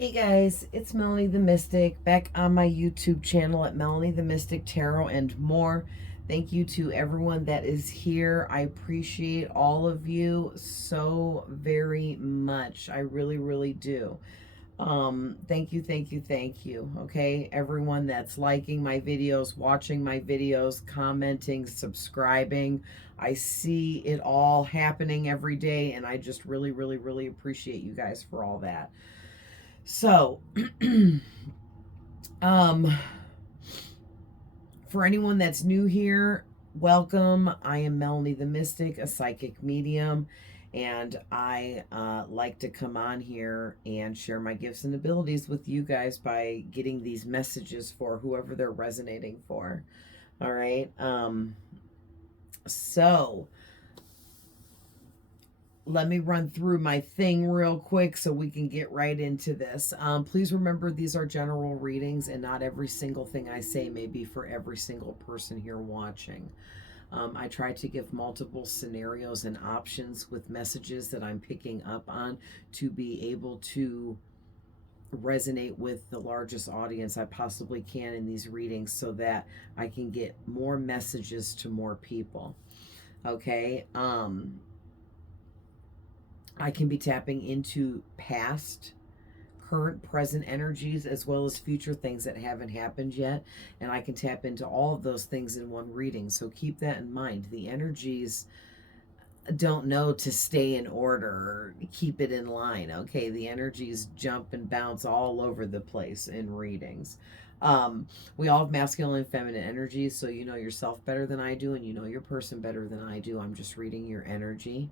Hey guys, it's Melanie the Mystic back on my YouTube channel at Melanie the Mystic Tarot and more. Thank you to everyone that is here. I appreciate all of you so very much. I really, really do. Thank you, thank you, thank you. Okay, everyone that's liking my videos, watching my videos, commenting, subscribing. I see it all happening every day, and I just really, really, really appreciate you guys for all that. So, um, for anyone that's new here, welcome. I am Melanie the Mystic, a psychic medium, and I like to come on here and share my gifts and abilities with you guys by getting these messages for whoever they're resonating for. All right. So let me run through my thing real quick so we can get right into this. Please remember these are general readings and not every single thing I say may be for every single person here watching. I try to give multiple scenarios and options with messages that I'm picking up on to be able to resonate with the largest audience I possibly can in these readings so that I can get more messages to more people. Okay. I can be tapping into past, current, present energies as well as future things that haven't happened yet. And I can tap into all of those things in one reading. So keep that in mind. The energies don't know to stay in order or keep it in line. Okay. The energies jump and bounce all over the place in readings. We all have masculine and feminine energies. So you know yourself better than I do, and you know your person better than I do. I'm just reading your energy.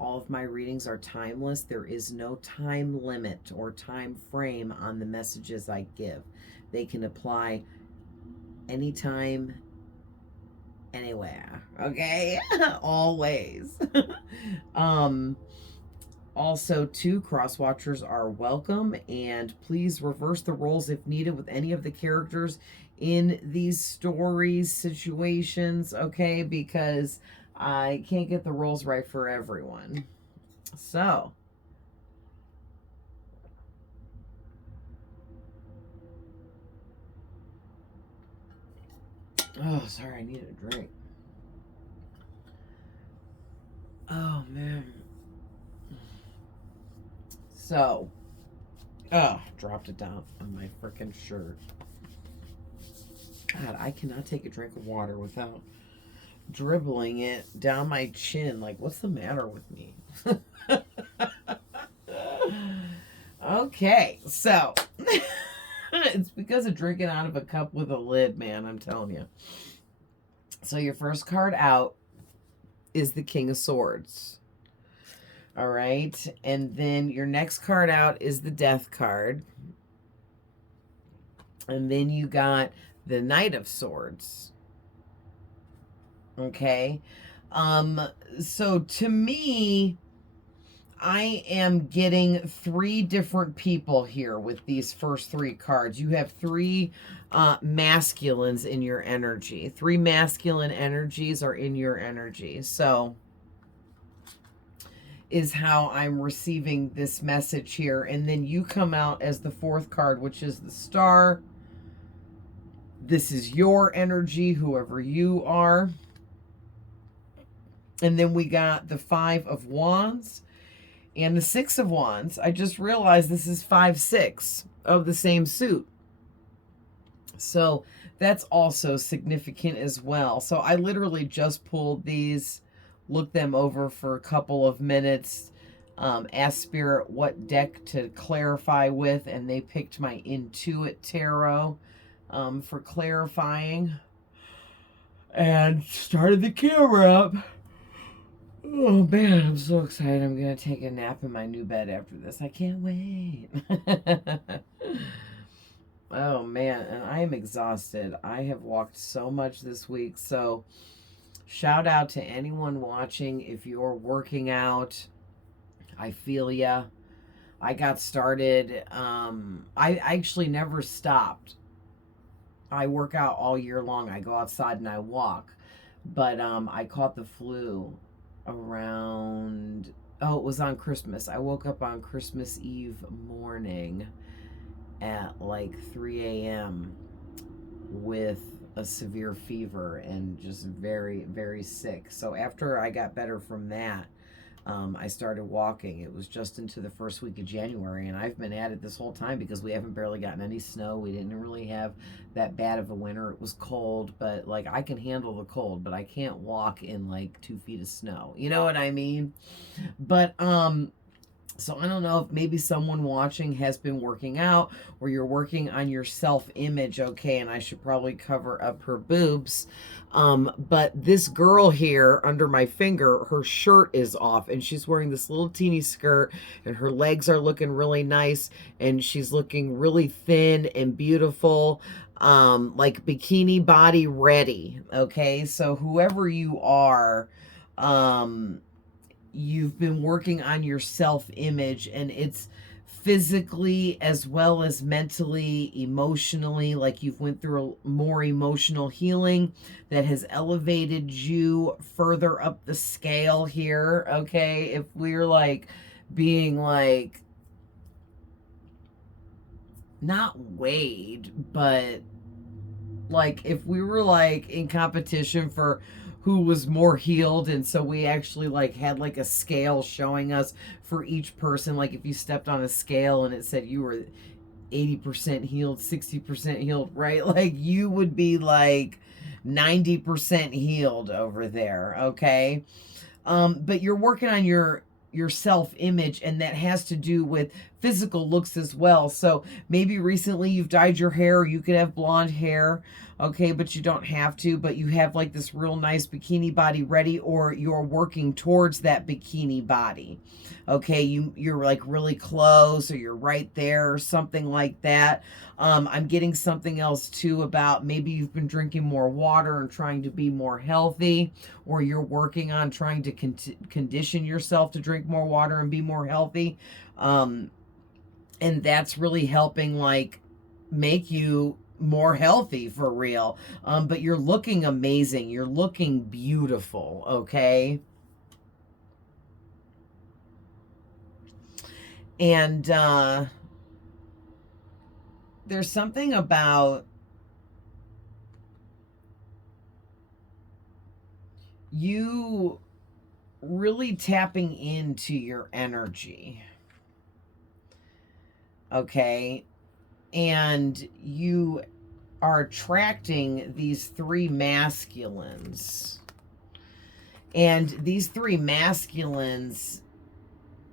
All of my readings are timeless. There is no time limit or time frame on the messages I give. They can apply anytime, anywhere. Okay? Always. um Also, too, cross watchers are welcome, and please reverse the roles if needed with any of the characters in these stories, situations, okay? Because I can't get the roles right for everyone. So, oh, sorry, I need a drink. Oh, man. So, dropped it down on my freaking shirt. God, I cannot take a drink of water without dribbling it down my chin. Like, what's the matter with me? Okay, so it's because of drinking out of a cup with a lid, man, I'm telling you. So your first card out is the King of Swords. All right. And then your next card out is the Death card. And then you got the Knight of Swords. Okay. So to me, I am getting three different people here with these first three cards. You have three masculines in your energy. Three masculine energies are in your energy. So is how I'm receiving this message here. And then you come out as the fourth card, which is the Star. This is your energy, whoever you are. And then we got the Five of Wands and the Six of Wands. I just realized this is 5-6 of the same suit. So that's also significant as well. So I literally just pulled these, looked them over for a couple of minutes, asked Spirit what deck to clarify with, and they picked my Intuit Tarot for clarifying. And started the camera up. Oh man, I'm so excited. I'm going to take a nap in my new bed after this. I can't wait. Oh man, and I am exhausted. I have walked so much this week. So shout out to anyone watching. If you're working out, I feel ya. I got started. I actually never stopped. I work out all year long. I go outside and I walk. But I caught the flu around Oh, it was on Christmas. I woke up on Christmas Eve morning at like 3 a.m. with a severe fever and just very, very sick. So after I got better from that, I started walking. It was just into the first week of January, and I've been at it this whole time because we haven't barely gotten any snow. We didn't really have that bad of a winter. It was cold, but like I can handle the cold, but I can't walk in like 2 feet of snow. You know what I mean? But so I don't know if maybe someone watching has been working out or you're working on your self-image, okay, and I should probably cover up her boobs. But this girl here under my finger, her shirt is off and she's wearing this little teeny skirt and her legs are looking really nice and she's looking really thin and beautiful, like bikini body ready, okay? So whoever you are, you've been working on your self-image, and it's physically as well as mentally, emotionally, like you've went through a more emotional healing that has elevated you further up the scale here, okay? If we're like being like not weighed, but like if we were like in competition for who was more healed, and so we actually like had like a scale showing us for each person, like if you stepped on a scale and it said you were 80% healed, 60% healed, right? Like you would be like 90% healed over there, okay? But you're working on your self-image, and that has to do with physical looks as well. So maybe recently you've dyed your hair, or you could have blonde hair, okay, but you don't have to, but you have like this real nice bikini body ready, or you're working towards that bikini body, okay? You're like really close, or you're right there, or something like that. I'm getting something else too about maybe you've been drinking more water and trying to be more healthy, or you're working on trying to condition yourself to drink more water and be more healthy. And that's really helping like make you more healthy for real. But you're looking amazing. You're looking beautiful, okay? And there's something about you really tapping into your energy, okay? And you are attracting these three masculines. And these three masculines,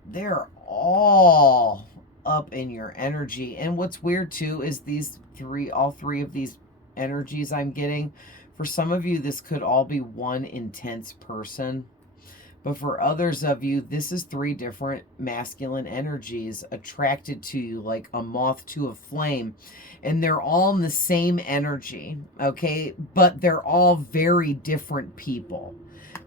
they're all up in your energy. And what's weird too is all three of these energies I'm getting, for some of you, this could all be one intense person. But for others of you, this is three different masculine energies attracted to you like a moth to a flame. And they're all in the same energy, okay? But they're all very different people.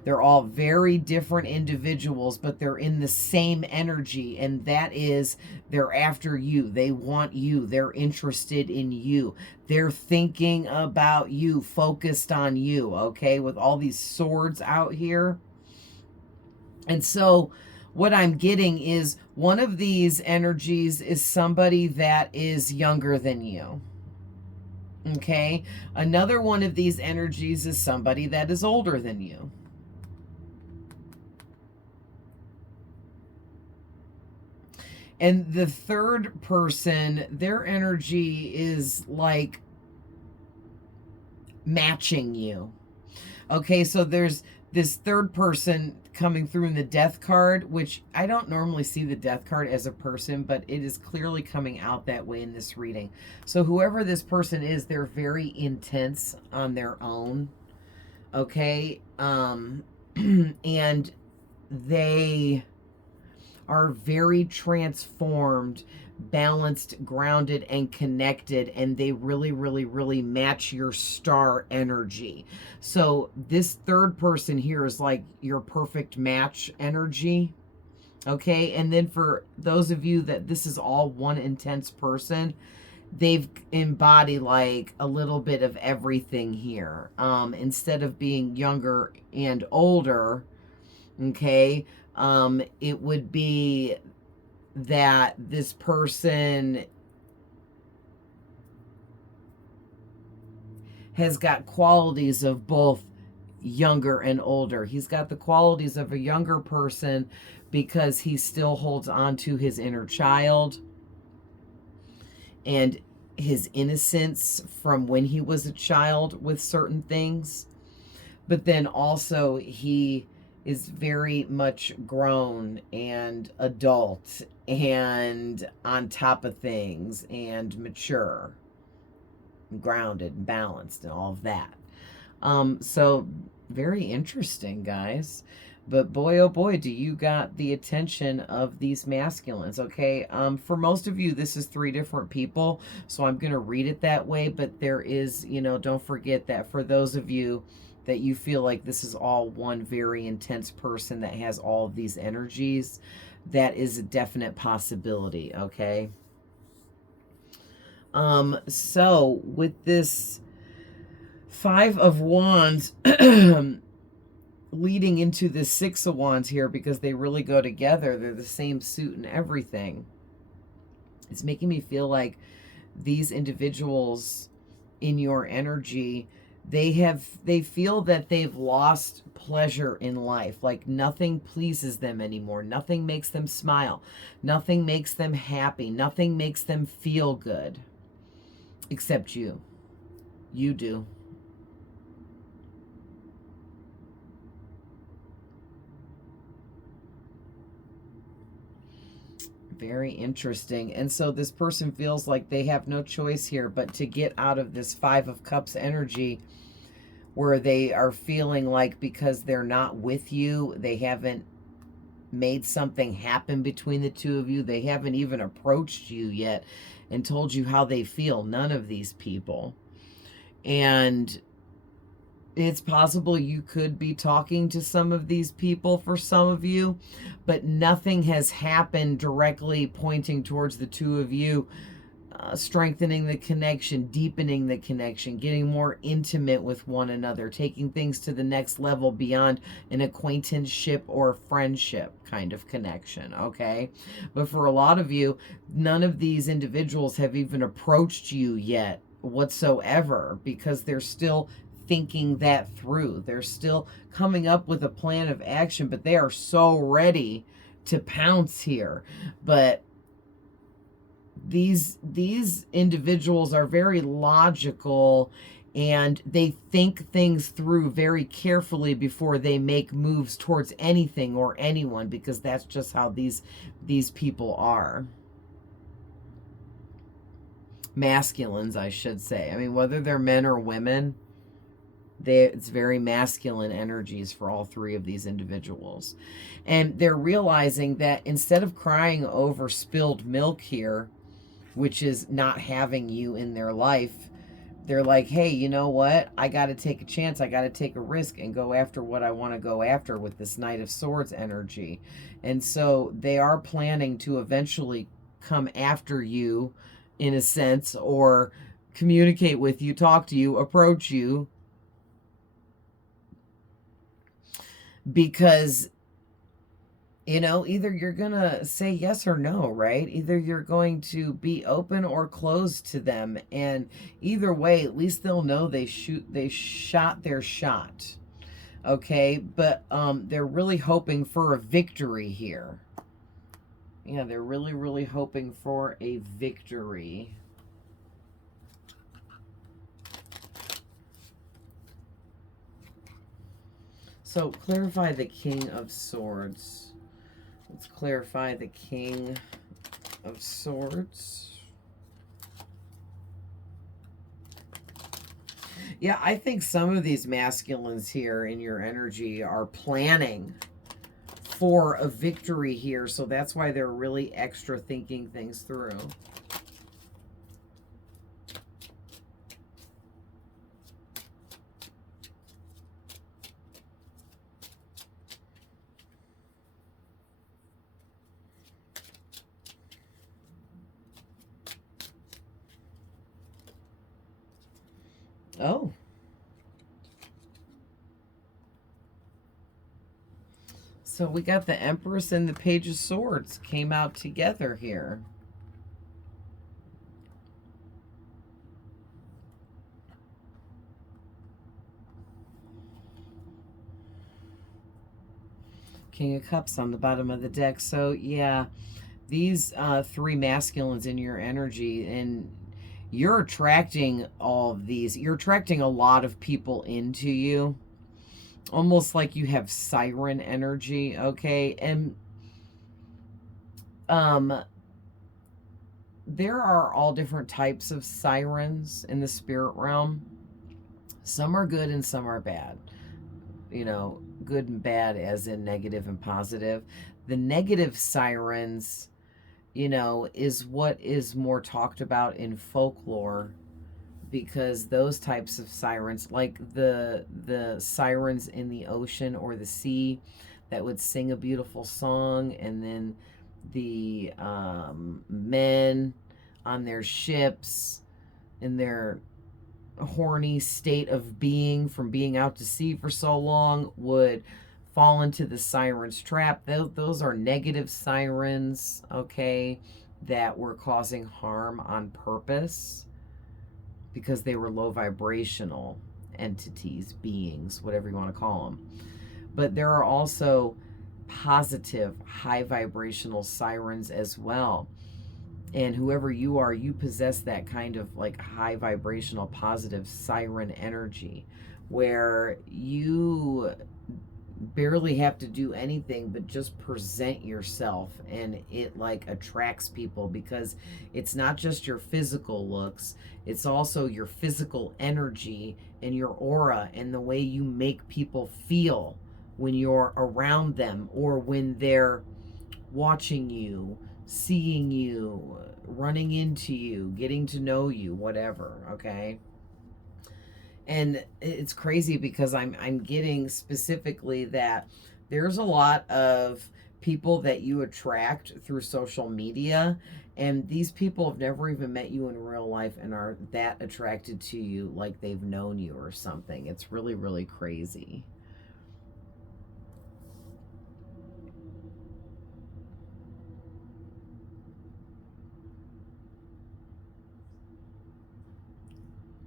They're all very different individuals, but they're in the same energy, and that is they're after you. They want you. They're interested in you. They're thinking about you, focused on you, okay? With all these swords out here. And so what I'm getting is one of these energies is somebody that is younger than you. Okay? Another one of these energies is somebody that is older than you. And the third person, their energy is like matching you. Okay, so there's this third person coming through in the death card, which I don't normally see the death card as a person, but it is clearly coming out that way in this reading. So whoever this person is, they're very intense on their own. Okay, and they are very transformed, balanced, grounded, and connected, and they really, really, really match your star energy. So this third person here is like your perfect match energy, okay? And then for those of you that this is all one intense person, they've embodied like a little bit of everything here. Instead of being younger and older, okay, It would be that this person has got qualities of both younger and older. He's got the qualities of a younger person because he still holds on to his inner child and his innocence from when he was a child with certain things. But then also he is very much grown and adult and on top of things and mature, and grounded and balanced and all of that. So very interesting, guys. But boy, oh boy, do you got the attention of these masculines, okay? For most of you, this is 3 different people, so I'm going to read it that way. But there is, you know, don't forget that for those of you that you feel like this is all one very intense person that has all of these energies, that is a definite possibility, okay? So with this 5 of Wands leading into the 6 of Wands here, because they really go together, they're the same suit and everything, it's making me feel like these individuals in your energy, they feel that they've lost pleasure in life. Like nothing pleases them anymore. Nothing makes them smile. Nothing makes them happy. Nothing makes them feel good. Except you. You do. Very interesting. And so this person feels like they have no choice here but to get out of this 5 of Cups energy, where they are feeling like because they're not with you, they haven't made something happen between the two of you. They haven't even approached you yet and told you how they feel. None of these people. And it's possible you could be talking to some of these people for some of you, but nothing has happened directly pointing towards the two of you strengthening the connection, deepening the connection, getting more intimate with one another, taking things to the next level beyond an acquaintanceship or friendship kind of connection, okay? But for a lot of you, none of these individuals have even approached you yet whatsoever, because they're still thinking that through. They're still coming up with a plan of action, but they are so ready to pounce here. But these individuals are very logical, and they think things through very carefully before they make moves towards anything or anyone, because that's just how these people are. Masculines, I should say. I mean, whether they're men or women, it's very masculine energies for all 3 of these individuals. And they're realizing that instead of crying over spilled milk here, which is not having you in their life, they're like, hey, you know what? I got to take a chance. I got to take a risk and go after what I want to go after with this Knight of Swords energy. And so they are planning to eventually come after you, in a sense, or communicate with you, talk to you, approach you, because, you know, either you're going to say yes or no, right? Either you're going to be open or closed to them. And either way, at least they'll know they shot their shot. Okay? But they're really hoping for a victory here. Yeah, they're really, really hoping for a victory. So clarify the King of Swords. Let's clarify the King of Swords. Yeah, I think some of these masculines here in your energy are planning for a victory here. So that's why they're really extra thinking things through. Oh. So we got the Empress and the Page of Swords came out together here. King of Cups on the bottom of the deck. So yeah, these three masculines in your energy, and you're attracting all of these. You're attracting a lot of people into you. Almost like you have siren energy, okay? And there are all different types of sirens in the spirit realm. Some are good and some are bad. You know, good and bad as in negative and positive. The negative sirens, you know, is what is more talked about in folklore, because those types of sirens, like the sirens in the ocean or the sea that would sing a beautiful song, and then the men on their ships in their horny state of being from being out to sea for so long would fall into the siren's trap. Those are negative sirens, okay, that were causing harm on purpose because they were low vibrational entities, beings, whatever you want to call them. But there are also positive, high vibrational sirens as well. And whoever you are, you possess that kind of like high vibrational, positive siren energy where you barely have to do anything but just present yourself, and it like attracts people, because it's not just your physical looks, it's also your physical energy and your aura and the way you make people feel when you're around them, or when they're watching you, seeing you, running into you, getting to know you, whatever, okay? And it's crazy because I'm getting specifically that there's a lot of people that you attract through social media, and these people have never even met you in real life and are that attracted to you like they've known you or something. It's really, really crazy.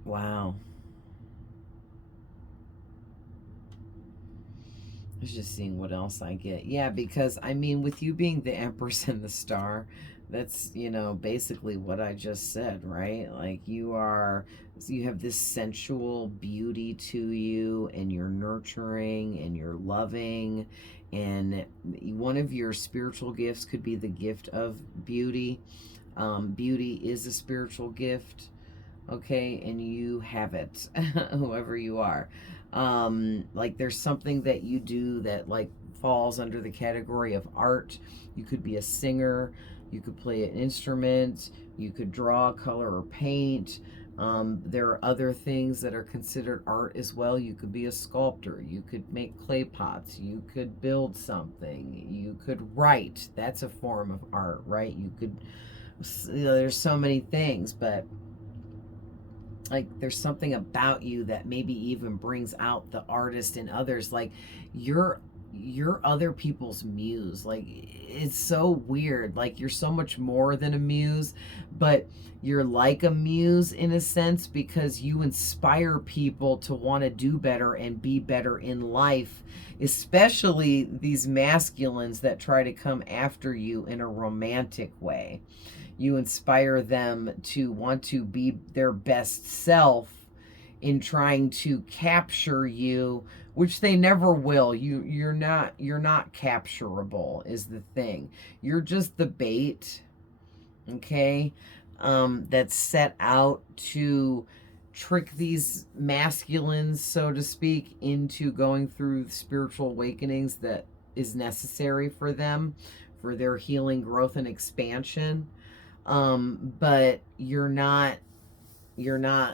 Wow. I was just seeing what else I get. Yeah, because I mean, with you being the Empress and the Star, that's, you know, basically what I just said, right? Like you have this sensual beauty to you, and you're nurturing and you're loving. And one of your spiritual gifts could be the gift of beauty. Beauty is a spiritual gift, okay? And you have it, whoever you are. Like there's something that you do that like falls under the category of art. You could be a singer, you could play an instrument, you could draw, color, or paint. There are other things that are considered art as well. You could be a sculptor, you could make clay pots, you could build something, you could write. That's a form of art, right? You could, you know, there's so many things, but like there's something about you that maybe even brings out the artist in others. Like you're other people's muse. Like it's so weird. Like you're so much more than a muse, but you're like a muse in a sense, because you inspire people to want to do better and be better in life, especially these masculines that try to come after you in a romantic way. You inspire them to want to be their best self in trying to capture you, which they never will. You're not capturable is the thing. You're just the bait, okay? That's set out to trick these masculines, so to speak, into going through spiritual awakenings that is necessary for them, for their healing, growth, and expansion. But you're not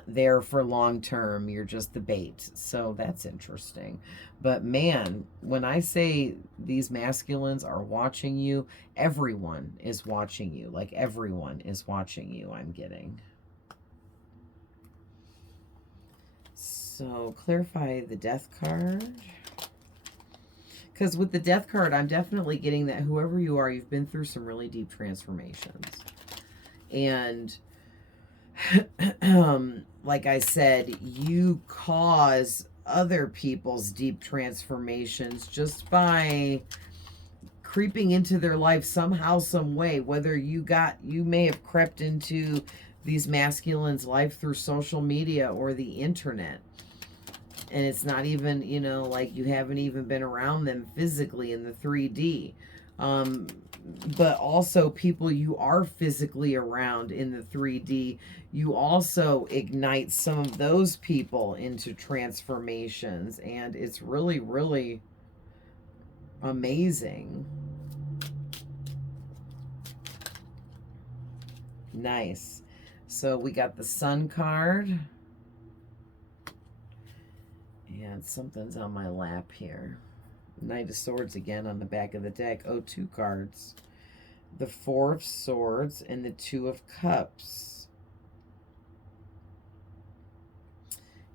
there for long term. You're just the bait. So that's interesting. But man, when I say these masculines are watching you, everyone is watching you. Like everyone is watching you, I'm getting. So clarify the death card. Because with the death card, I'm definitely getting that whoever you are, you've been through some really deep transformations. And like I said, you cause other people's deep transformations just by creeping into their life somehow, some way. Whether you may have crept into these masculines' life through social media or the internet, and it's not even, you know, like you haven't even been around them physically in the 3D. But also people you are physically around in the 3D, you also ignite some of those people into transformations, and it's really, really amazing. Nice. So we got the Sun card. And something's on my lap here. Knight of Swords again on the back of the deck. Oh, 2 cards. The 4 of Swords and the 2 of Cups.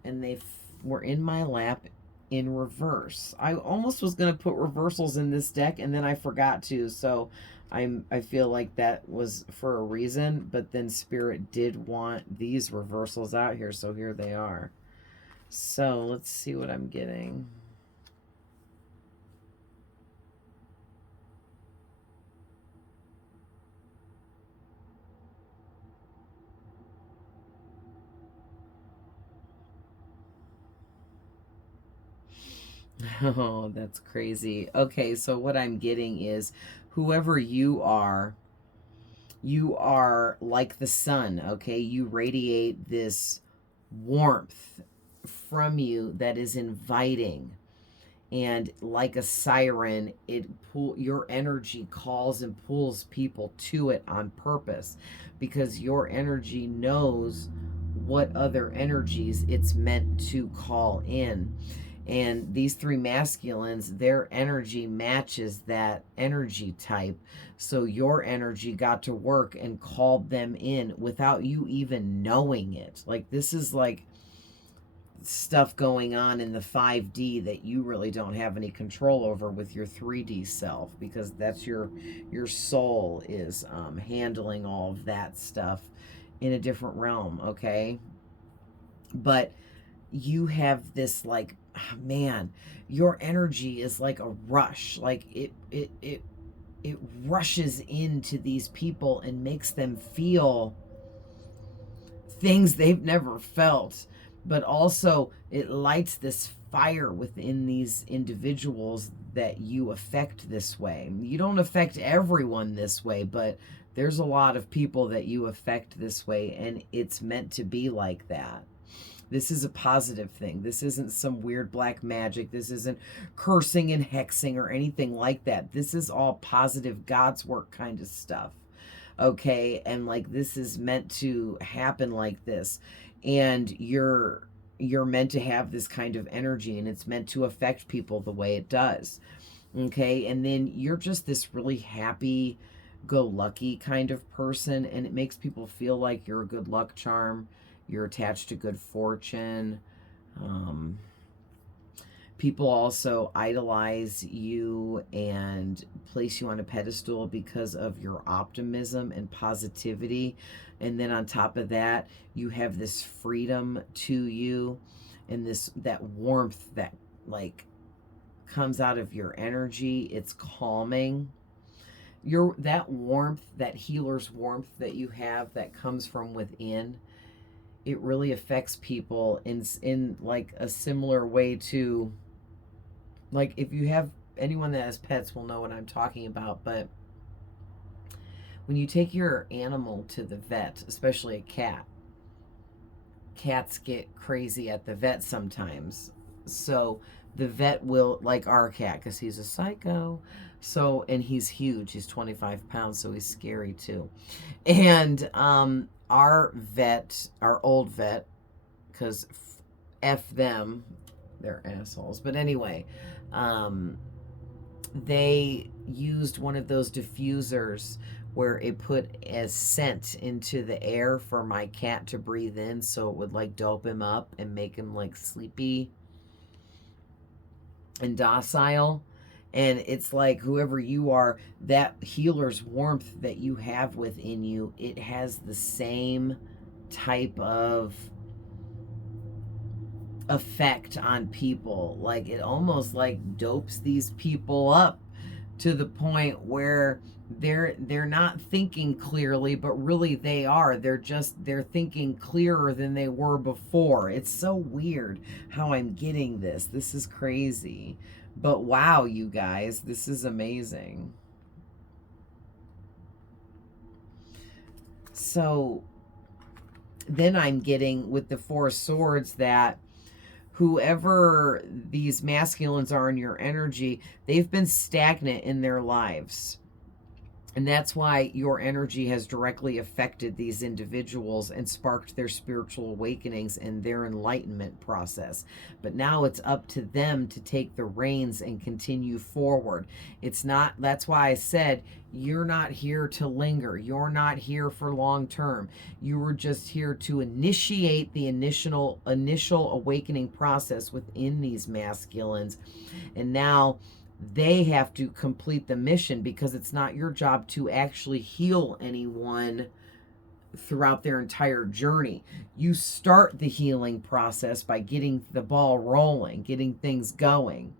And they were in my lap in reverse. I almost was going to put reversals in this deck, and then I forgot to. So I feel like that was for a reason. But then Spirit did want these reversals out here, so here they are. So let's see what I'm getting. Oh, that's crazy. Okay, so what I'm getting is whoever you are like the sun, okay? You radiate this warmth from you that is inviting. And like a siren, your energy calls and pulls people to it on purpose, because your energy knows what other energies it's meant to call in. And these 3 masculines, their energy matches that energy type. So your energy got to work and called them in without you even knowing it. Like, this is like stuff going on in the 5D that you really don't have any control over with your 3D self, because that's your soul is handling all of that stuff in a different realm, okay? But you have this, like, man, your energy is like a rush. Like it rushes into these people and makes them feel things they've never felt. But also it lights this fire within these individuals that you affect this way. You don't affect everyone this way, but there's a lot of people that you affect this way, and it's meant to be like that. This is a positive thing. This isn't some weird black magic. This isn't cursing and hexing or anything like that. This is all positive God's work kind of stuff. Okay? And like, this is meant to happen like this. And you're meant to have this kind of energy, and it's meant to affect people the way it does. Okay? And then you're just this really happy go lucky kind of person, and it makes people feel like you're a good luck charm. You're attached to good fortune. People also idolize you and place you on a pedestal because of your optimism and positivity. And then on top of that, you have this freedom to you, and that warmth that like comes out of your energy. It's calming. That warmth, that healer's warmth that you have that comes from within, it really affects people in like a similar way to, like, if you have anyone that has pets will know what I'm talking about. But when you take your animal to the vet, especially a cat, cats get crazy at the vet sometimes. So the vet will, like our cat, because he's a psycho. So, and he's huge. He's 25 pounds, so he's scary too. And our old vet, because F them, they're assholes. But anyway, they used one of those diffusers where it put a scent into the air for my cat to breathe in, so it would like dope him up and make him like sleepy and docile. And it's like whoever you are, that healer's warmth that you have within you, it has the same type of effect on people. Like it almost like dopes these people up to the point where they're not thinking clearly, but really they are. They're thinking clearer than they were before. It's so weird how I'm getting this. This is crazy. But wow, you guys, this is amazing. So then I'm getting with the Four of Swords that whoever these masculines are in your energy, they've been stagnant in their lives. And that's why your energy has directly affected these individuals and sparked their spiritual awakenings and their enlightenment process. But now it's up to them to take the reins and continue forward. It's not, that's why I said, you're not here to linger. You're not here for long term. You were just here to initiate the initial awakening process within these masculines. And now they have to complete the mission, because it's not your job to actually heal anyone throughout their entire journey. You start the healing process by getting the ball rolling, getting things going.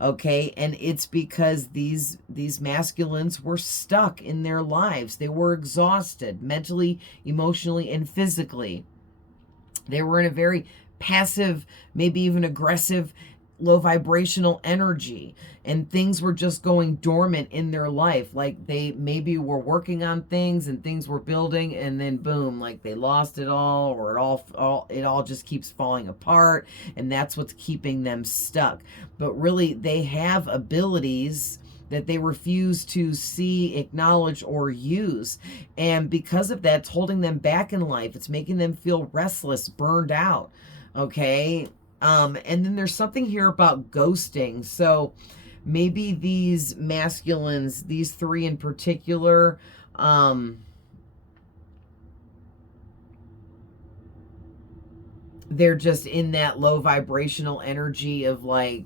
Okay, and it's because these masculines were stuck in their lives. They were exhausted mentally, emotionally, and physically. They were in a very passive, maybe even aggressive, low vibrational energy, and things were just going dormant in their life. Like they maybe were working on things and things were building, and then boom, like they lost it all, or it all just keeps falling apart, and that's what's keeping them stuck. But really, they have abilities that they refuse to see, acknowledge, or use. And because of that, it's holding them back in life. It's making them feel restless, burned out. Okay. And then there's something here about ghosting. So maybe these masculines, these three in particular, they're just in that low vibrational energy of like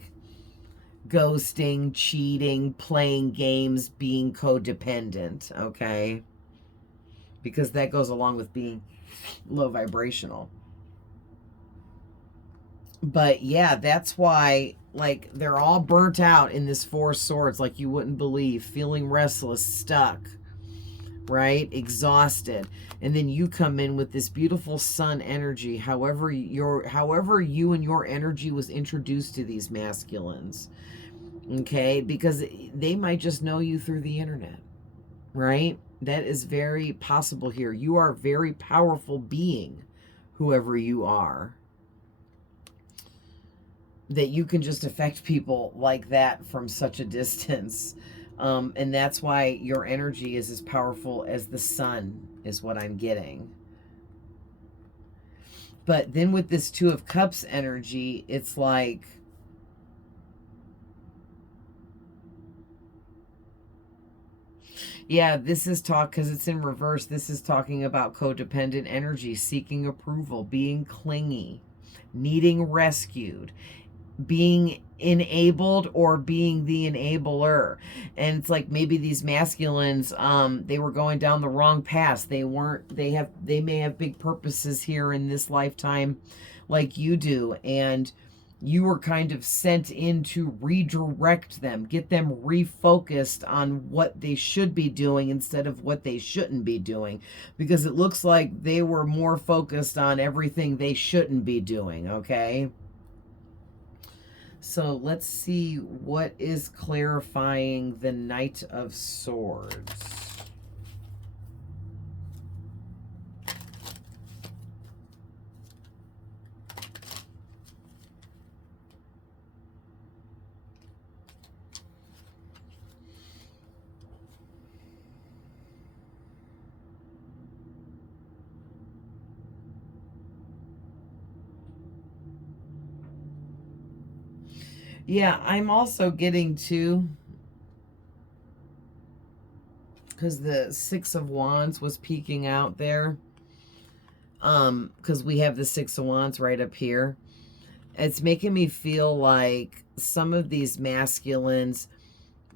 ghosting, cheating, playing games, being codependent. Okay. Because that goes along with being low vibrational. But yeah, that's why, like, they're all burnt out in this Four Swords, like you wouldn't believe, feeling restless, stuck, right? Exhausted. And then you come in with this beautiful sun energy, however you and your energy was introduced to these masculines. Okay? Because they might just know you through the internet, right? That is very possible here. You are a very powerful being, whoever you are, that you can just affect people like that from such a distance. And that's why your energy is as powerful as the sun, is what I'm getting. But then with this Two of Cups energy, it's like, yeah, this is talk, because it's in reverse. This is talking about codependent energy, seeking approval, being clingy, needing rescued, being enabled, or being the enabler. And it's like maybe these masculines, they were going down the wrong path. They may have big purposes here in this lifetime like you do, and you were kind of sent in to redirect them, get them refocused on what they should be doing instead of what they shouldn't be doing, because it looks like they were more focused on everything they shouldn't be doing. Okay. So let's see what is clarifying the Knight of Swords. Yeah, I'm also getting to, because the Six of Wands was peeking out there, because we have the Six of Wands right up here. It's making me feel like some of these masculines,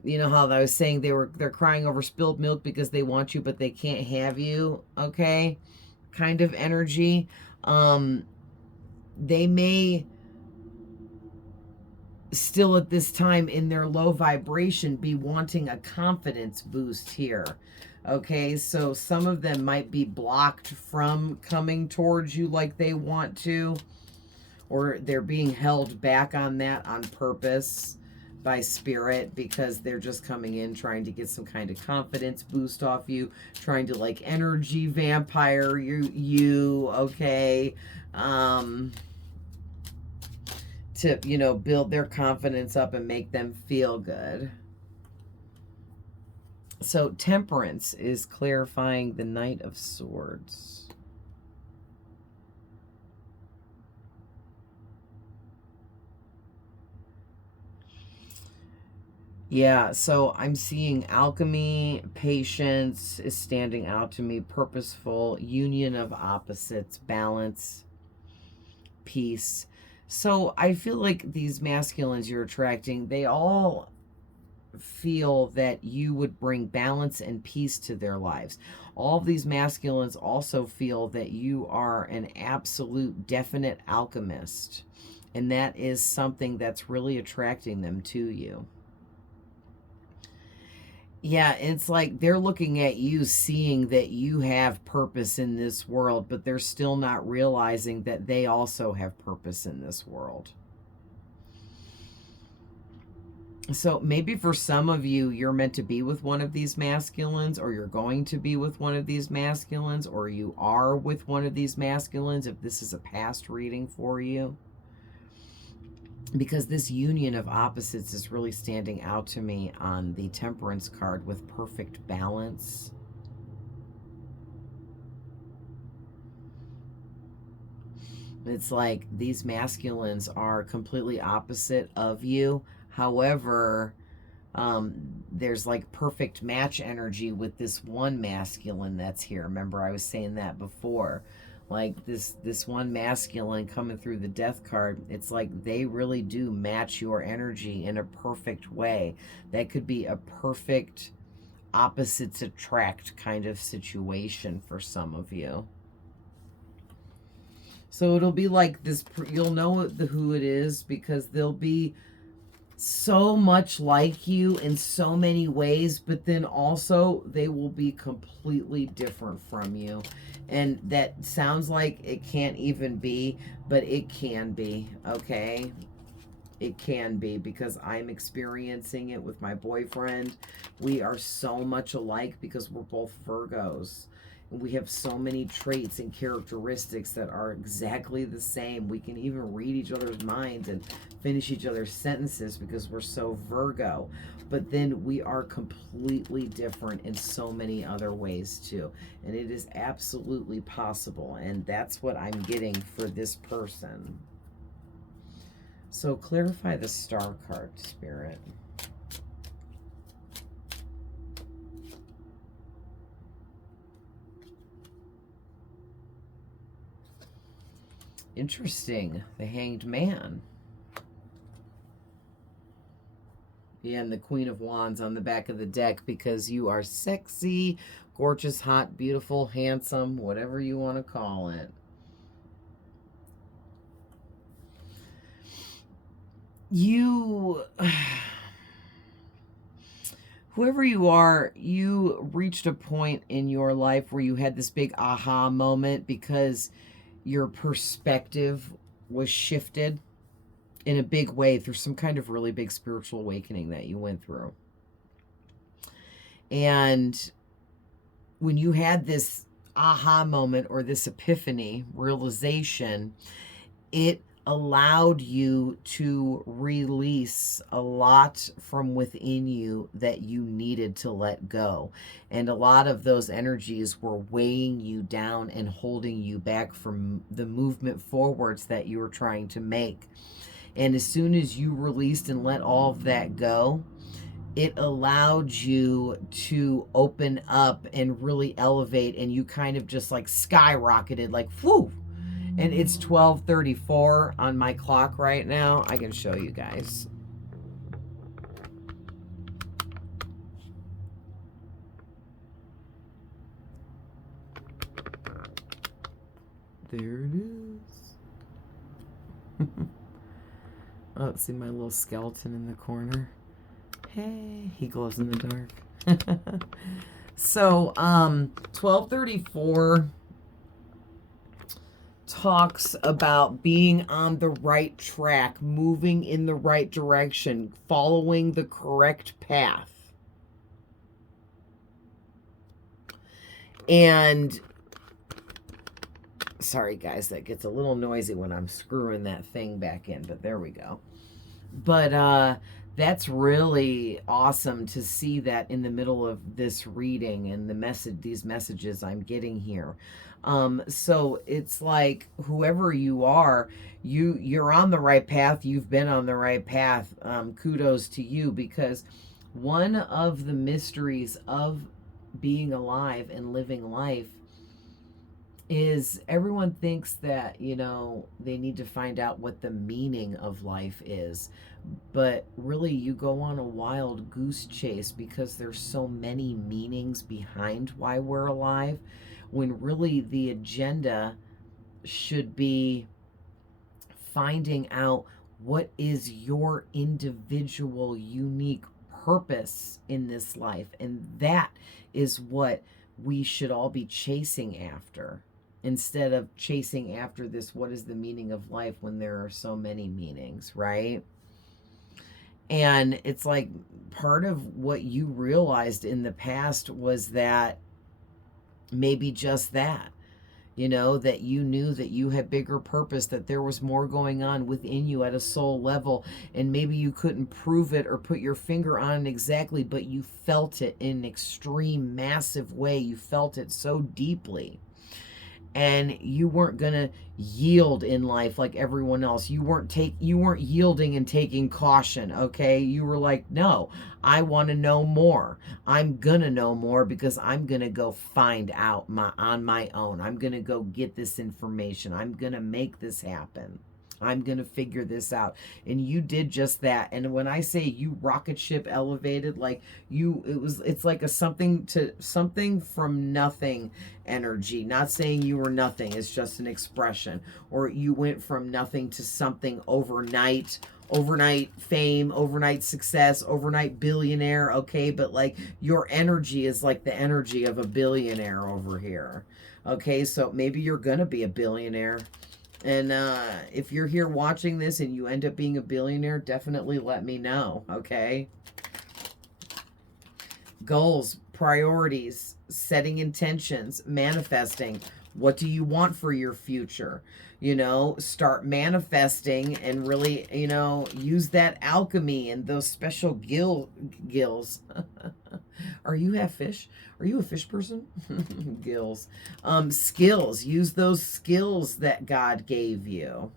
You know how I was saying they're crying over spilled milk because they want you, but they can't have you, okay? Kind of energy. They may still at this time in their low vibration be wanting a confidence boost here. Okay, so some of them might be blocked from coming towards you like they want to, or they're being held back on that on purpose by spirit because they're just coming in trying to get some kind of confidence boost off you, trying to like energy vampire you, okay? To, you know, build their confidence up and make them feel good. So Temperance is clarifying the Knight of Swords. Yeah, so I'm seeing alchemy, patience is standing out to me, purposeful, union of opposites, balance, peace. So I feel like these masculines you're attracting, they all feel that you would bring balance and peace to their lives. All of these masculines also feel that you are an absolute definite alchemist, and that is something that's really attracting them to you. Yeah, it's like they're looking at you, seeing that you have purpose in this world, but they're still not realizing that they also have purpose in this world. So maybe for some of you, you're meant to be with one of these masculines, or you're going to be with one of these masculines, or you are with one of these masculines if this is a past reading for you. Because this union of opposites is really standing out to me on the Temperance card with perfect balance. It's like these masculines are completely opposite of you. However, there's like perfect match energy with this one masculine that's here. Remember, I was saying that before. Like this one masculine coming through the Death card, it's like they really do match your energy in a perfect way. That could be a perfect opposites attract kind of situation for some of you. So it'll be like this, you'll know who it is because they'll be so much like you in so many ways, but then also they will be completely different from you. And that sounds like it can't even be, but it can be, okay? It can be, because I'm experiencing it with my boyfriend. We are so much alike because we're both Virgos. And we have so many traits and characteristics that are exactly the same. We can even read each other's minds and finish each other's sentences because we're so Virgo. But then we are completely different in so many other ways too. And it is absolutely possible. And that's what I'm getting for this person. So clarify the Star card, Spirit. Interesting. The Hanged Man. Yeah, and the Queen of Wands on the back of the deck, because you are sexy, gorgeous, hot, beautiful, handsome, whatever you want to call it. You, whoever you are, you reached a point in your life where you had this big aha moment because your perspective was shifted in a big way through some kind of really big spiritual awakening that you went through. And when you had this aha moment or this epiphany, realization, it allowed you to release a lot from within you that you needed to let go. And a lot of those energies were weighing you down and holding you back from the movement forwards that you were trying to make. And as soon as you released and let all of that go, it allowed you to open up and really elevate, and you kind of just like skyrocketed, like whoo. And it's 12:34 on my clock right now. I can show you guys. There it is. Oh, see my little skeleton in the corner. Hey, he glows in the dark. So, 1234 talks about being on the right track, moving in the right direction, following the correct path. And sorry guys, that gets a little noisy when I'm screwing that thing back in, but there we go. But that's really awesome to see that in the middle of this reading and these messages I'm getting here. So it's like whoever you are, you're on the right path. You've been on the right path. Kudos to you, because one of the mysteries of being alive and living life is everyone thinks that, you know, they need to find out what the meaning of life is. But really, you go on a wild goose chase because there's so many meanings behind why we're alive, when really the agenda should be finding out what is your individual, unique purpose in this life. And that is what we should all be chasing after, instead of chasing after this, what is the meaning of life, when there are so many meanings, right? And it's like part of what you realized in the past was that maybe just that, you know, that you knew that you had bigger purpose, that there was more going on within you at a soul level, and maybe you couldn't prove it or put your finger on it exactly, but you felt it in an extreme, massive way. You felt it so deeply. And you weren't gonna yield in life like everyone else. You weren't yielding and taking caution, okay? You were like, no, I want to know more. I'm gonna know more, because I'm gonna go find out on my own. I'm gonna go get this information. I'm gonna make this happen. I'm going to figure this out. And you did just that. And when I say you rocket ship elevated, like it's like a something from nothing energy. Not saying you were nothing. It's just an expression. Or you went from nothing to something overnight fame, overnight success, overnight billionaire. Okay. But like your energy is like the energy of a billionaire over here. Okay. So maybe you're going to be a billionaire. And if you're here watching this and you end up being a billionaire, definitely let me know, okay? Goals, priorities, setting intentions, manifesting. What do you want for your future? You know, start manifesting and really, you know, use that alchemy and those special gills. Are you a fish person? Gills. Skills. Use those skills that God gave you.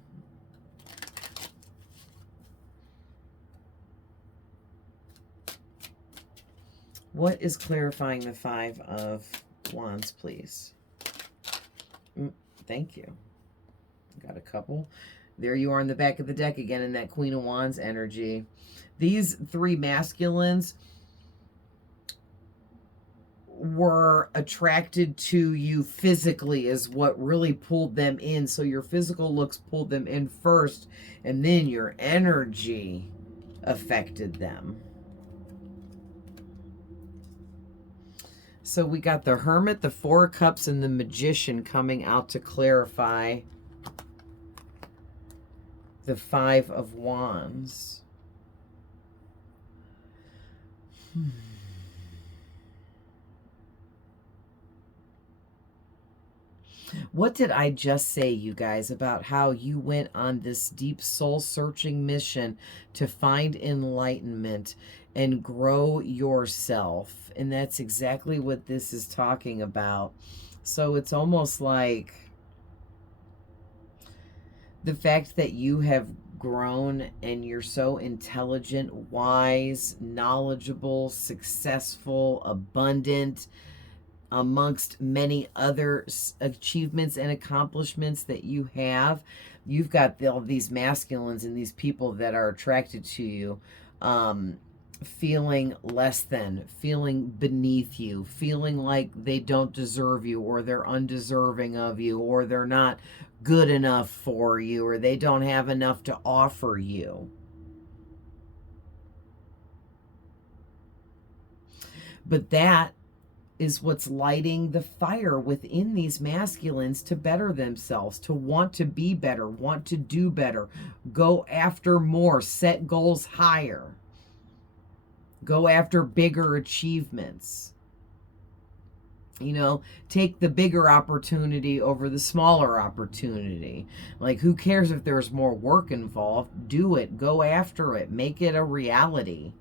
What is clarifying the Five of Wands, please? Thank you. Got a couple. There you are in the back of the deck again in that Queen of Wands energy. These three masculines were attracted to you physically is what really pulled them in. So your physical looks pulled them in first, and then your energy affected them. So we got the Hermit, the Four of Cups, and the Magician coming out to clarify the Five of Wands. What did I just say, you guys, about how you went on this deep soul-searching mission to find enlightenment and grow yourself? And that's exactly what this is talking about. So it's almost like the fact that you have grown and you're so intelligent, wise, knowledgeable, successful, abundant, amongst many other achievements and accomplishments that you have. You've got all these masculines and these people that are attracted to you. feeling less than, feeling beneath you, feeling like they don't deserve you, or they're undeserving of you, or they're not good enough for you, or they don't have enough to offer you. But that is what's lighting the fire within these masculines to better themselves, to want to be better, want to do better, go after more, set goals higher, go after bigger achievements. You know, take the bigger opportunity over the smaller opportunity. Like, who cares if there's more work involved? Do it, go after it, make it a reality.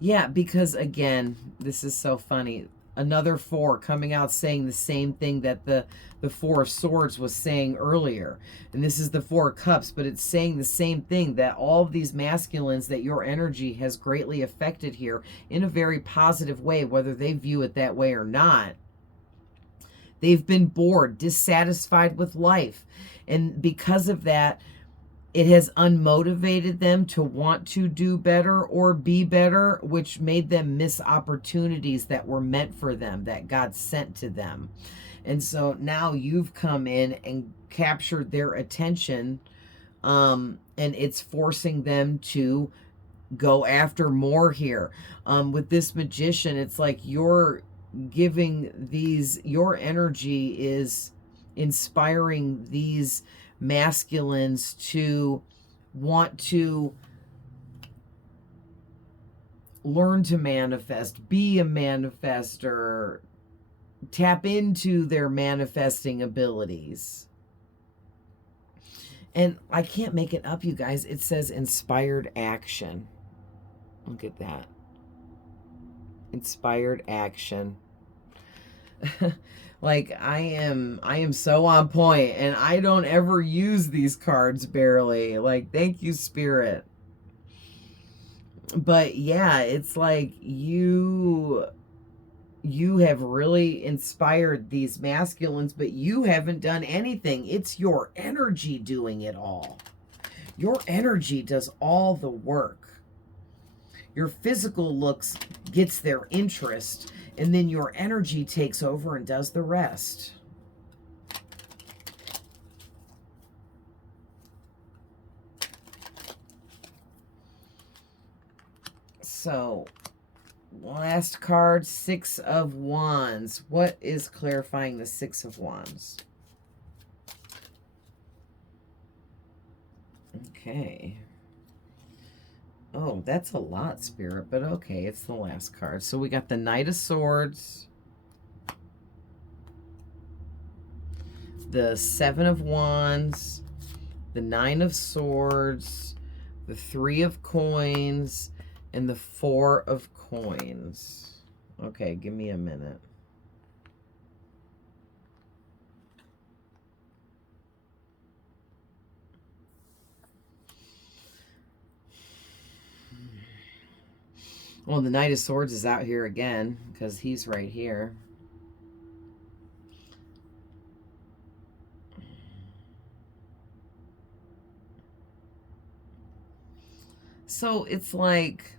Yeah, because again, this is so funny. Another four coming out saying the same thing that the Four of Swords was saying earlier. And this is the Four of Cups, but it's saying the same thing, that all of these masculines, that your energy has greatly affected here in a very positive way, whether they view it that way or not. They've been bored, dissatisfied with life. And because of that, it has unmotivated them to want to do better or be better, which made them miss opportunities that were meant for them, that God sent to them. And so now you've come in and captured their attention, and it's forcing them to go after more here. With this Magician, it's like you're giving these, your energy is inspiring these masculines to want to learn to manifest, be a manifester, tap into their manifesting abilities. And I can't make it up, you guys. It says inspired action. Look at that. Inspired action. Like, I am so on point, and I don't ever use these cards, barely. Like, thank you, Spirit. But yeah, it's like you have really inspired these masculines, but you haven't done anything. It's your energy doing it all. Your energy does all the work. Your physical looks gets their interest, and then your energy takes over and does the rest. So, last card, Six of Wands. What is clarifying the Six of Wands? Okay. Oh, that's a lot, Spirit, but okay, it's the last card. So we got the Knight of Swords, the Seven of Wands, the Nine of Swords, the Three of Coins, and the Four of Coins. Okay, give me a minute. Well, the Knight of Swords is out here again because he's right here. So it's like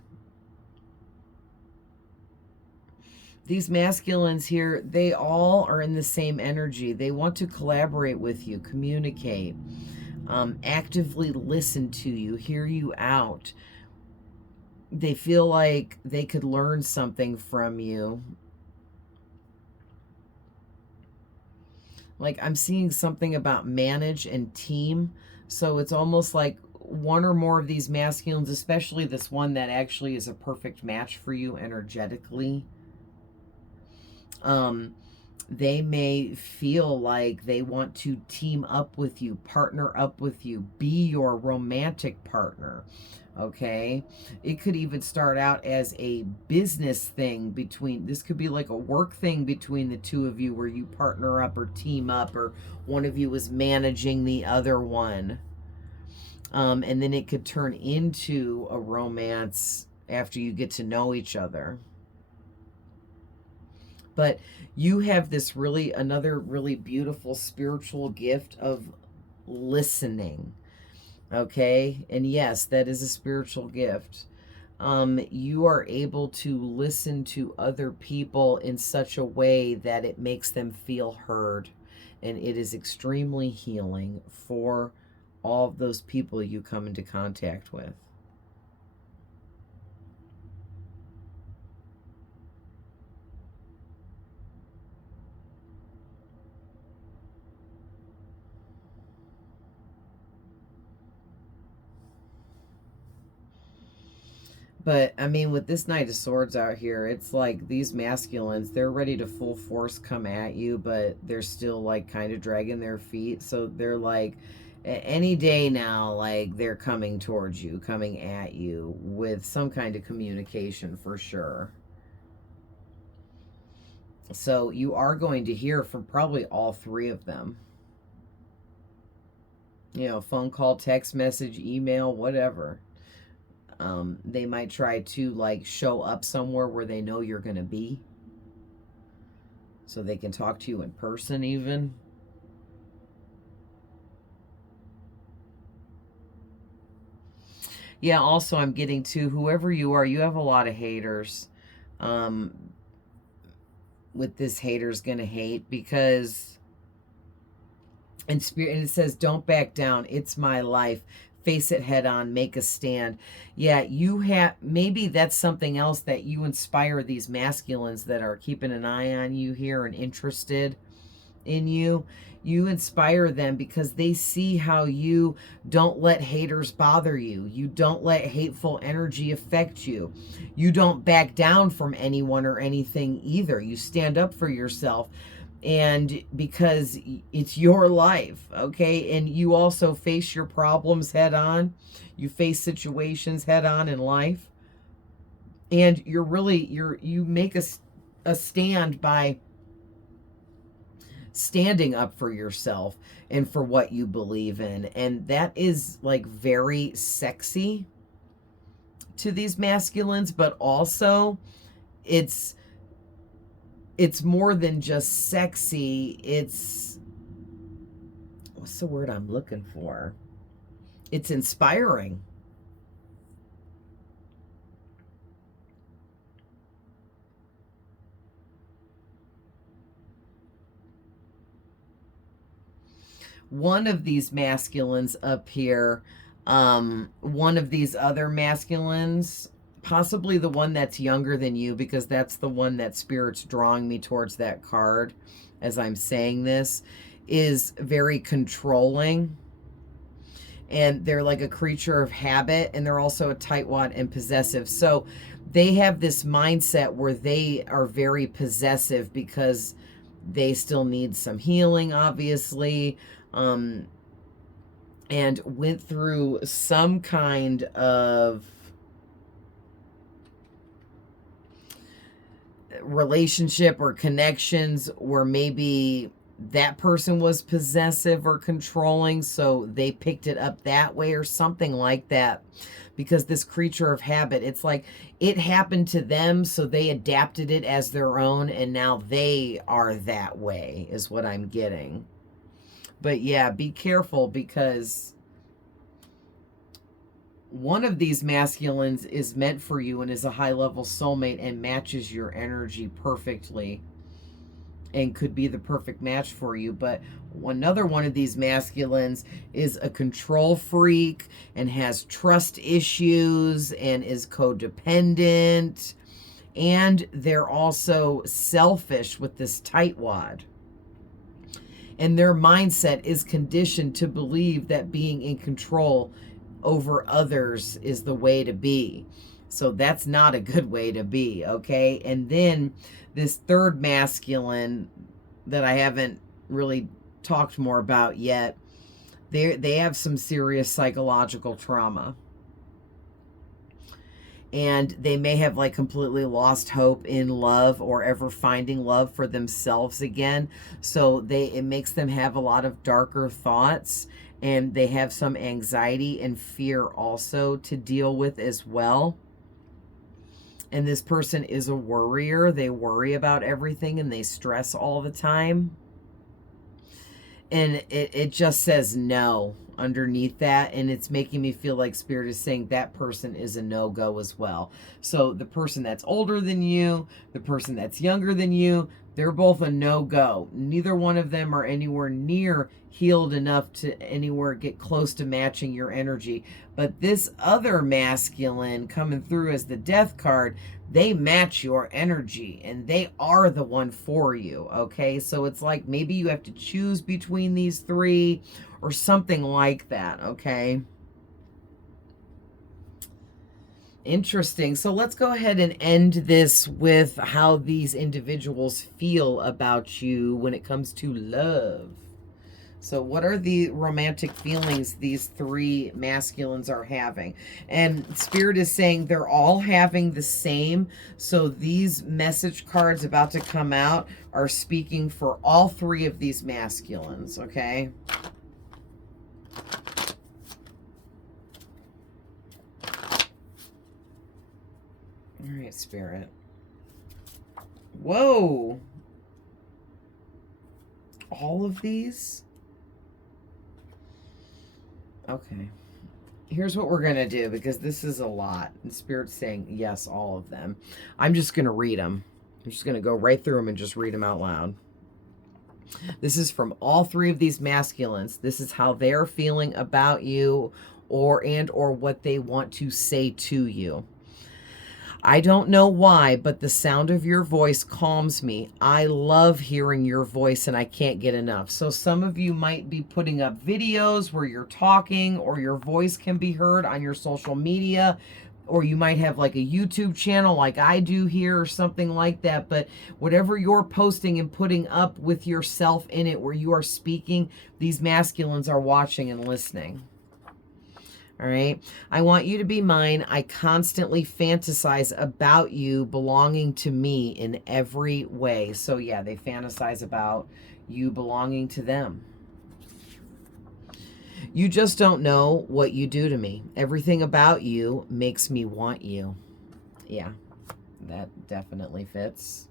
these masculines here, they all are in the same energy. They want to collaborate with you, communicate, actively listen to you, hear you out. They feel like they could learn something from you. Like, I'm seeing something about manage and team. So it's almost like one or more of these masculines, especially this one that actually is a perfect match for you energetically. They may feel like they want to team up with you, partner up with you, be your romantic partner. Okay, it could even start out as a business thing between, this could be like a work thing between the two of you where you partner up or team up, or one of you is managing the other one. And then it could turn into a romance after you get to know each other. But you have this another really beautiful spiritual gift of listening. Okay? And yes, that is a spiritual gift. You are able to listen to other people in such a way that it makes them feel heard. And it is extremely healing for all of those people you come into contact with. But I mean, with this Knight of Swords out here, it's like these masculines, they're ready to full force come at you, but they're still like kind of dragging their feet. So they're like, any day now, like they're coming towards you, coming at you with some kind of communication for sure. So you are going to hear from probably all three of them. You know, phone call, text message, email, whatever. They might try to like show up somewhere where they know you're going to be so they can talk to you in person even. Yeah, also I'm getting to whoever you are, you have a lot of haters. Um, with this haters gonna hate because in spirit, and it says don't back down. It's my life. Face it head on, make a stand. Yeah, you have, maybe that's something else that you inspire these masculines that are keeping an eye on you here and interested in you. You inspire them because they see how you don't let haters bother you. You don't let hateful energy affect you. You don't back down from anyone or anything either. You stand up for yourself. And because it's your life, okay? And you also face your problems head on. You face situations head on in life. And you make a stand by standing up for yourself and for what you believe in. And that is like very sexy to these masculines, but also it's more than just sexy. It's, what's the word I'm looking for? It's inspiring. One of these masculines up here, one of these other masculines, possibly the one that's younger than you, because that's the one that Spirit's drawing me towards that card as I'm saying this, is very controlling. And they're like a creature of habit, and they're also a tightwad and possessive. So they have this mindset where they are very possessive because they still need some healing, obviously. And went through some kind of relationship or connections where maybe that person was possessive or controlling, so they picked it up that way or something like that. Because this creature of habit, it's like it happened to them, so they adapted it as their own, and now they are that way, is what I'm getting. But yeah, be careful because one of these masculines is meant for you and is a high level soulmate and matches your energy perfectly and could be the perfect match for you. But another one of these masculines is a control freak and has trust issues and is codependent. And they're also selfish with this tightwad. And their mindset is conditioned to believe that being in control over others is the way to be. So that's not a good way to be, okay? And then this third masculine that I haven't really talked more about yet, they have some serious psychological trauma. And they may have like completely lost hope in love or ever finding love for themselves again. So it makes them have a lot of darker thoughts, and they have some anxiety and fear also to deal with as well. And this person is a worrier. They worry about everything and they stress all the time. And it just says no, underneath that, and it's making me feel like Spirit is saying that person is a no-go as well. So the person that's older than you, the person that's younger than you, they're both a no-go. Neither one of them are anywhere near healed enough to anywhere get close to matching your energy. But this other masculine coming through as the Death card, they match your energy and they are the one for you, okay? So it's like maybe you have to choose between these three or something like that, okay? Interesting. So let's go ahead and end this with how these individuals feel about you when it comes to love. So what are the romantic feelings these three masculines are having? And Spirit is saying they're all having the same. So these message cards about to come out are speaking for all three of these masculines, okay? All right, Spirit. Whoa. All of these? Okay. Here's what we're going to do, because this is a lot. And Spirit's saying, yes, all of them. I'm just going to read them. I'm just going to go right through them and just read them out loud. This is from all three of these masculines. This is how they're feeling about you, or what they want to say to you. I don't know why, but the sound of your voice calms me. I love hearing your voice and I can't get enough. So some of you might be putting up videos where you're talking or your voice can be heard on your social media, or you might have like a YouTube channel like I do here or something like that. But whatever you're posting and putting up with yourself in it where you are speaking, these masculines are watching and listening. All right. I want you to be mine. I constantly fantasize about you belonging to me in every way. So yeah, they fantasize about you belonging to them. You just don't know what you do to me. Everything about you makes me want you. Yeah, that definitely fits.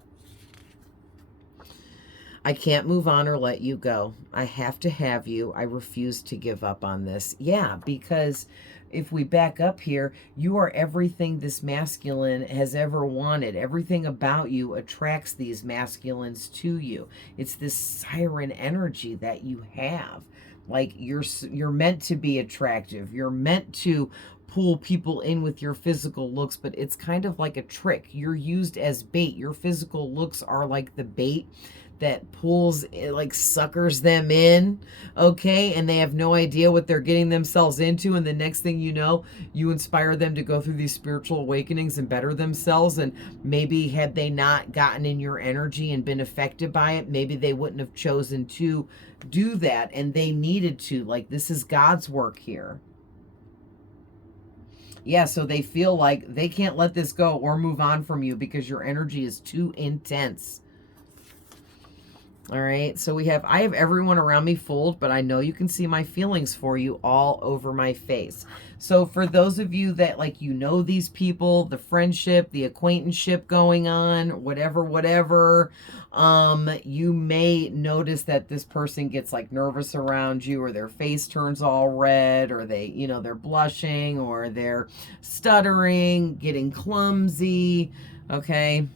I can't move on or let you go. I have to have you. I refuse to give up on this. Yeah, because if we back up here, you are everything this masculine has ever wanted. Everything about you attracts these masculines to you. It's this siren energy that you have. Like you're meant to be attractive. You're meant to pull people in with your physical looks, but it's kind of like a trick. You're used as bait. Your physical looks are like the bait that pulls, like suckers them in, okay? And they have no idea what they're getting themselves into. And the next thing you know, you inspire them to go through these spiritual awakenings and better themselves. And maybe had they not gotten in your energy and been affected by it, maybe they wouldn't have chosen to do that. And they needed to. Like, this is God's work here. Yeah, so they feel like they can't let this go or move on from you because your energy is too intense. All right, so I have everyone around me fooled, but I know you can see my feelings for you all over my face. So for those of you that, like, you know these people, the friendship, the acquaintanceship going on, whatever, you may notice that this person gets, like, nervous around you, or their face turns all red, or they, they're blushing, or they're stuttering, getting clumsy, okay?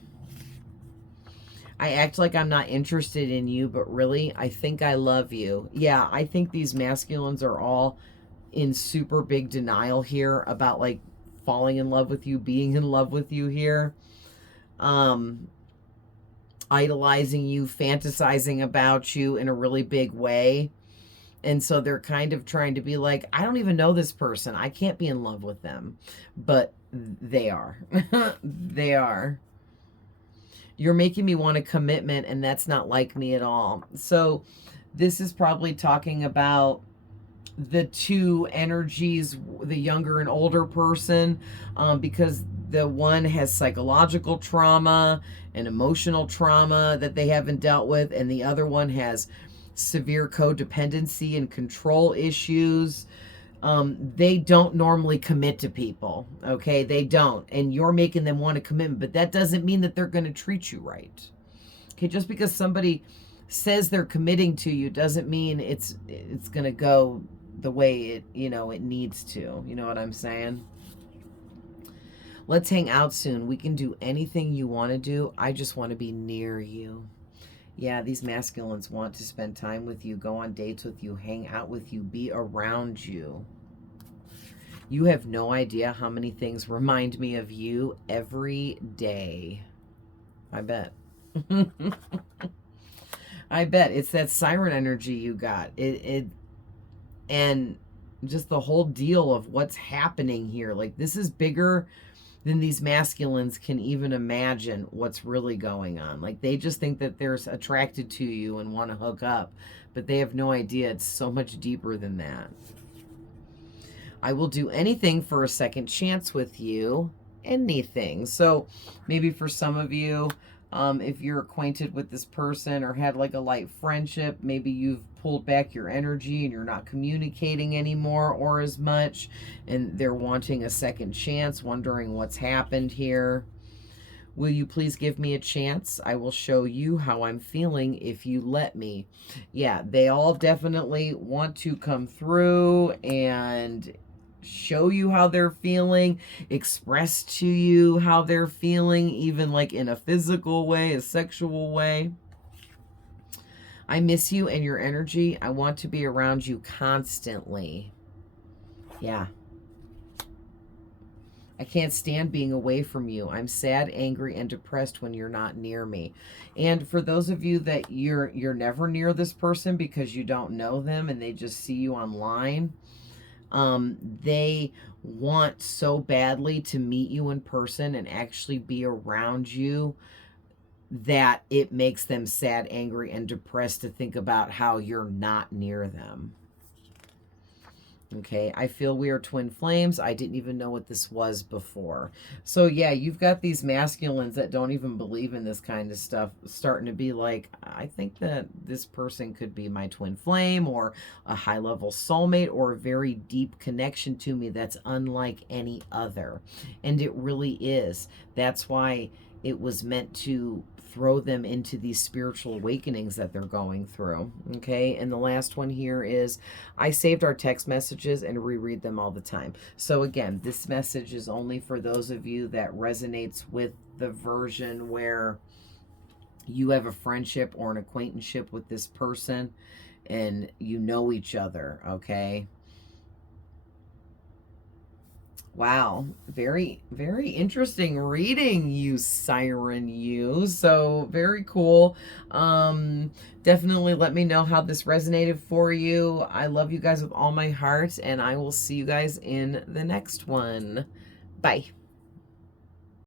I act like I'm not interested in you, but really, I think I love you. Yeah, I think these masculines are all in super big denial here about, like, falling in love with you, being in love with you here. Idolizing you, fantasizing about you in a really big way. And so they're kind of trying to be like, I don't even know this person. I can't be in love with them. But they are. They are. You're making me want a commitment, and that's not like me at all. So this is probably talking about the two energies, the younger and older person, because the one has psychological trauma and emotional trauma that they haven't dealt with, and the other one has severe codependency and control issues. They don't normally commit to people, okay? They don't. And you're making them want a commitment, but that doesn't mean that they're going to treat you right. Okay, just because somebody says they're committing to you doesn't mean it's going to go the way it, it needs to. You know what I'm saying? Let's hang out soon. We can do anything you want to do. I just want to be near you. Yeah, these masculines want to spend time with you, go on dates with you, hang out with you, be around you. You have no idea how many things remind me of you every day. I bet. I bet. It's that siren energy you got. And just the whole deal of what's happening here. Like, this is bigger than these masculines can even imagine what's really going on. Like, they just think that they're attracted to you and want to hook up, but they have no idea it's so much deeper than that. I will do anything for a second chance with you. Anything. So maybe for some of you, if you're acquainted with this person or had like a light friendship, maybe you've pulled back your energy and you're not communicating anymore or as much, and they're wanting a second chance, wondering what's happened here. Will you please give me a chance? I will show you how I'm feeling if you let me. Yeah, they all definitely want to come through and show you how they're feeling, express to you how they're feeling, even like in a physical way, a sexual way. I miss you and your energy. I want to be around you constantly. Yeah. I can't stand being away from you. I'm sad, angry, and depressed when you're not near me. And for those of you that you're never near this person because you don't know them and they just see you online, they want so badly to meet you in person and actually be around you that it makes them sad, angry, and depressed to think about how you're not near them. Okay, I feel we are twin flames. I didn't even know what this was before. So yeah, you've got these masculines that don't even believe in this kind of stuff starting to be like, I think that this person could be my twin flame or a high-level soulmate or a very deep connection to me that's unlike any other. And it really is. That's why it was meant to throw them into these spiritual awakenings that they're going through. Okay, and the last one here is, I saved our text messages and reread them all the time. So again, this message is only for those of you that resonates with the version where you have a friendship or an acquaintanceship with this person and you know each other. Okay. Wow, very, very interesting reading, you Siren, you. So very cool. Definitely let me know how this resonated for you. I love you guys with all my heart, and I will see you guys in the next one. Bye.